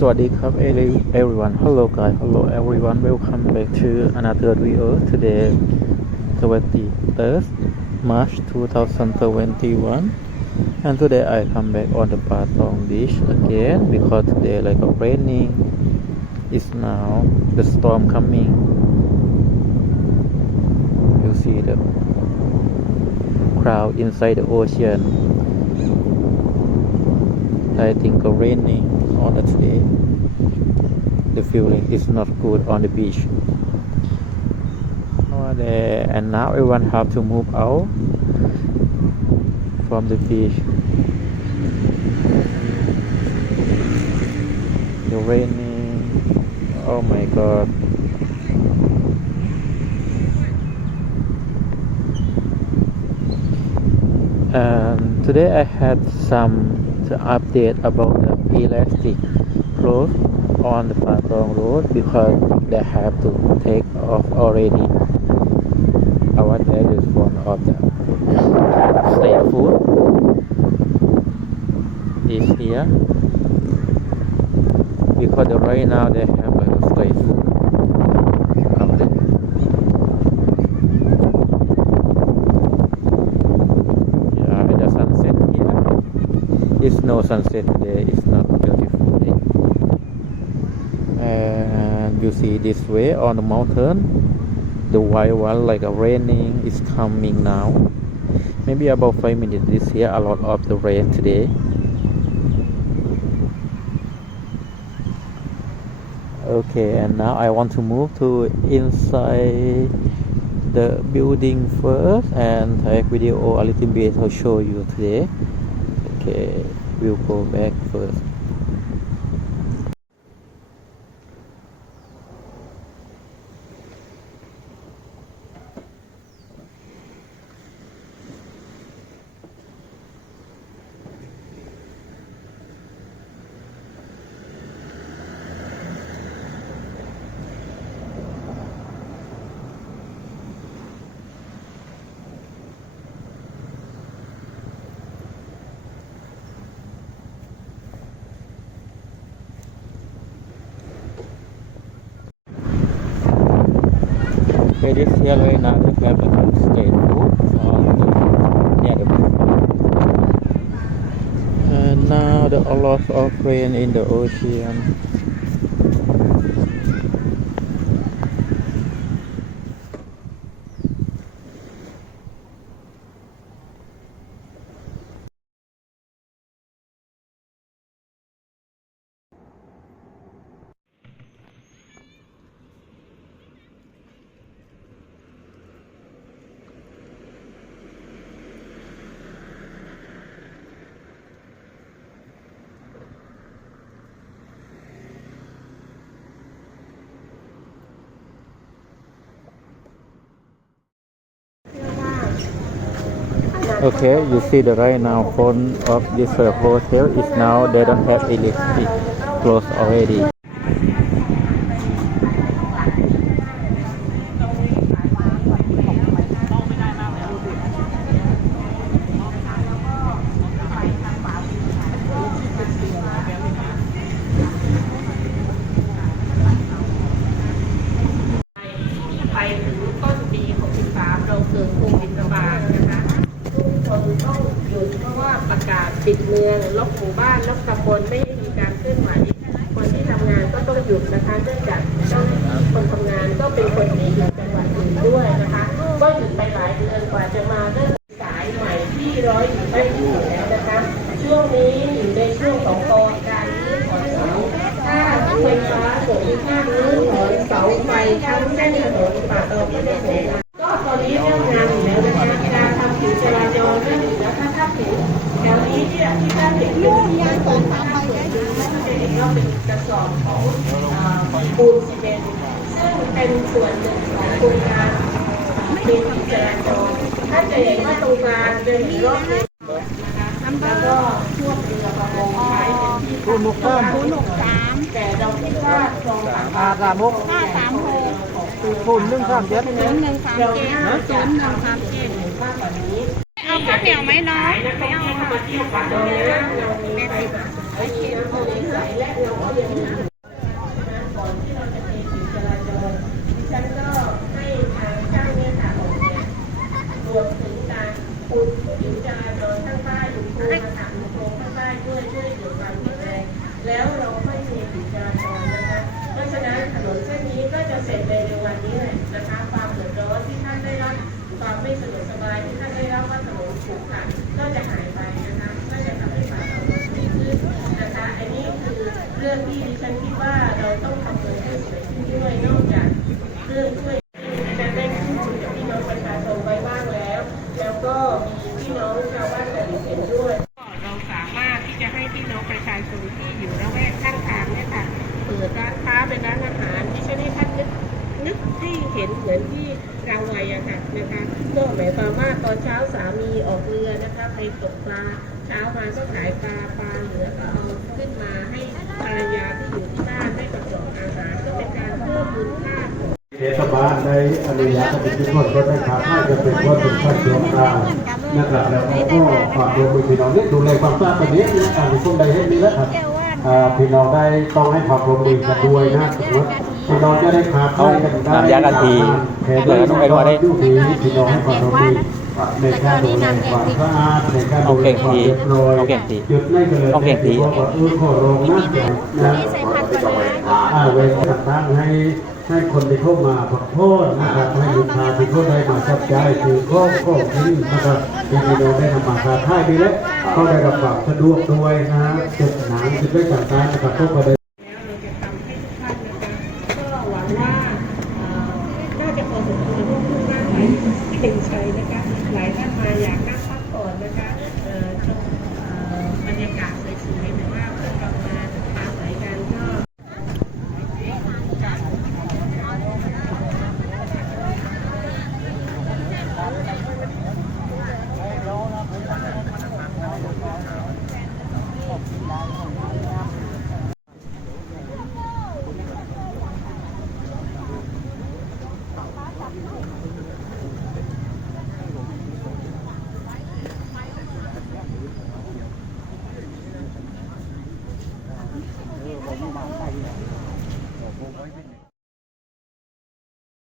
สวัสดีครับ every- everyone hello guys hello everyone welcome back to another video today 23rd March 2021 and today I come back on the Patong beach again because today like a raining is now the storm coming you see the crowd inside the ocean I think a raining on the feeling is not good on the beach. Oh, And now everyone have to move out from the beach. The raining. Oh my god. And today I had some to update about the elastic clothes on the Patong Road because they have to take off already. Was there is one of the street food is here. Because the right now they have a street food up there. Yeah, and the sunset here. It's no sunset today. Uh, it's not beautiful day. And you see this way on the mountain, the white one like a raining is coming now. Maybe about five minutes. This here a lot of the rain today. Okay, and now I want to move to inside the building first and take video a little bit to show you today. Okay, we'll go back first. There is railway another fabricated state book on the. And now the loss of rain in the ocean. Okay, you see the right now phone of this uh, hotel is now they don't have electric close already. ล็อกหมู่บ้านล็อกตำบลไม่ให้มีการเคลื่อนไหวคนที่ทำงานก็ต้องหยุดนะคะเนื่องจากเจ้าหน้าที่คนทำงานก็เป็นคนในจังหวัดอื่นด้วยนะคะ ก็หยุดไปหลายเดือนกว่าจะมาเรื่องสายใหม่ที่ร้อยอยู่ไม่อยู่แล้วนะคะ ช่วงนี้อยู่ในช่วงของกองการรื้อถอนเสาถ้าไฟฟ้าส่วนที่ข้างรื้อถอนเสาไฟทั้งเส้นถนนป่าตองก็ได้เสร็จแล้ นี้เนี่ยที่ท่านเห็นเป็นที่ยางตรงทางส่วนลึกท่านจะเห็นว่าเป็นกระสอบของปูนซีเมนต์ซึ่งเป็นส่วนหนึ่งของโครงการเป็นผิวจราจรท่าจะเห็นว่าตรงกลางจะเห็นรถเมล์นะคะแล้วก็พวเรือประมงใช้เป็นที่คุณหกสามศูนย์หกสามแต่เราคิดว่าคลองสามห้าสามหกห้าสามหกคุณหนึ่งสามเจ็ดศูนย์หนึ่งสามเจ็ดศูนย์หนึ่งสามเจ็ดมากกว่านี้ เอาข้าวเหนียวไหมน้องนักท่องเที่ยวเข้ามาเที่ยวฝั่งเรานามีไปไอ้ที่เราเลี้ยงใส่และเราก็ยังมีก่อนที่เราจราจรฉันก็ให้ทางช่าเนี่ยค่ะออกแบบรวมถึงการปูผิวจราจรข้งใต้หลุมโพรงมาถามหลุมโพรงข้างใต้ด้วยช่วยเกิดความแข็งแรงแล้วเราไม่มีผิดจราจรนะคะ เพราะฉะนั้นถนนเส้นนี้ก็จะเสร็จในเร็ววันนี้แหละนะคะ ความเดือดร้อนที่ท่านได้รับความไม่สะดวกสบายที่ รื่องที่ดิฉันคิดว่าเราต้องทำเมืองให้สวยขึ้นด้วยนอกจากเรื่องช่วยดิฉันได้พูดคุยกับพี่น้องประชาชนไว้บ้างแล้ว แล้วก็มีพี่น้องชาวบ้านแต่เห็นด้วย เราสามารถที่จะให้พี่น้องประชาชนที่อยู่ระแวกข้างทางเนี่ยค่ะเปิดร้านค้าเป็นร้านอาหารที่ช่วยให้ท่านนึกนึกให้เห็นเหมือนที่เราวัยอะค่ะนะคะก็หมายความว่าตอนเช้าสามีออกเรือนะคะไปตกปลาเช้ามาก็ขายปลาปลาเหลือก็เอาขึ้นมาให้ภรรยาที่อยู่ที่บ้านได้ประกอบอาหารก็เป็นการเพิ่มมูลค่า เทศบาลได้อนุญาตให้เป็นคนรถไฟฟ้าให้จะเป็นคนเป็นคนชั่วคราวนะครับแล้วก็ฝากดูพี่น้องนี่ดูแลความสะอาดตรงนี้นะการคนใดให้มีแล้วครับพี่น้องได้ต้องให้ความร่วมมือกันด้วยนะสมมติพี่น้องจะได้ขาเข้ากันได้น้ำยากันทีแค่ด้วยน้องไอ้ด้วยได้ดูดีพี่น้องให้ความร่วมมือในการดูแลความสะอาดในการดูแลความเรียบร้อยเอาเก่งทีจุดไม่เกินเอาเก่งทีว่าเออขอร้องนะนะอาเวลาต่างให้ ให้คนที่เข้ามาขอโทษนะครับให้ลูกค้าที่เข้าได้มาจับใจายคือก็ก็ทิ้งนะครับที่พี่เราได้นำมาค้าขายดีแล้วก็ได้รับความสะดวกด้วยนะฮะจุดหนังจุดได้ต่างๆนะครับก็ประเด็นเราจะทำให้ทุกท่านนะคะก็หวังว่าเอ่อน่าจะพอสมควรพวกผู้ร่างกายเก่งช Oh,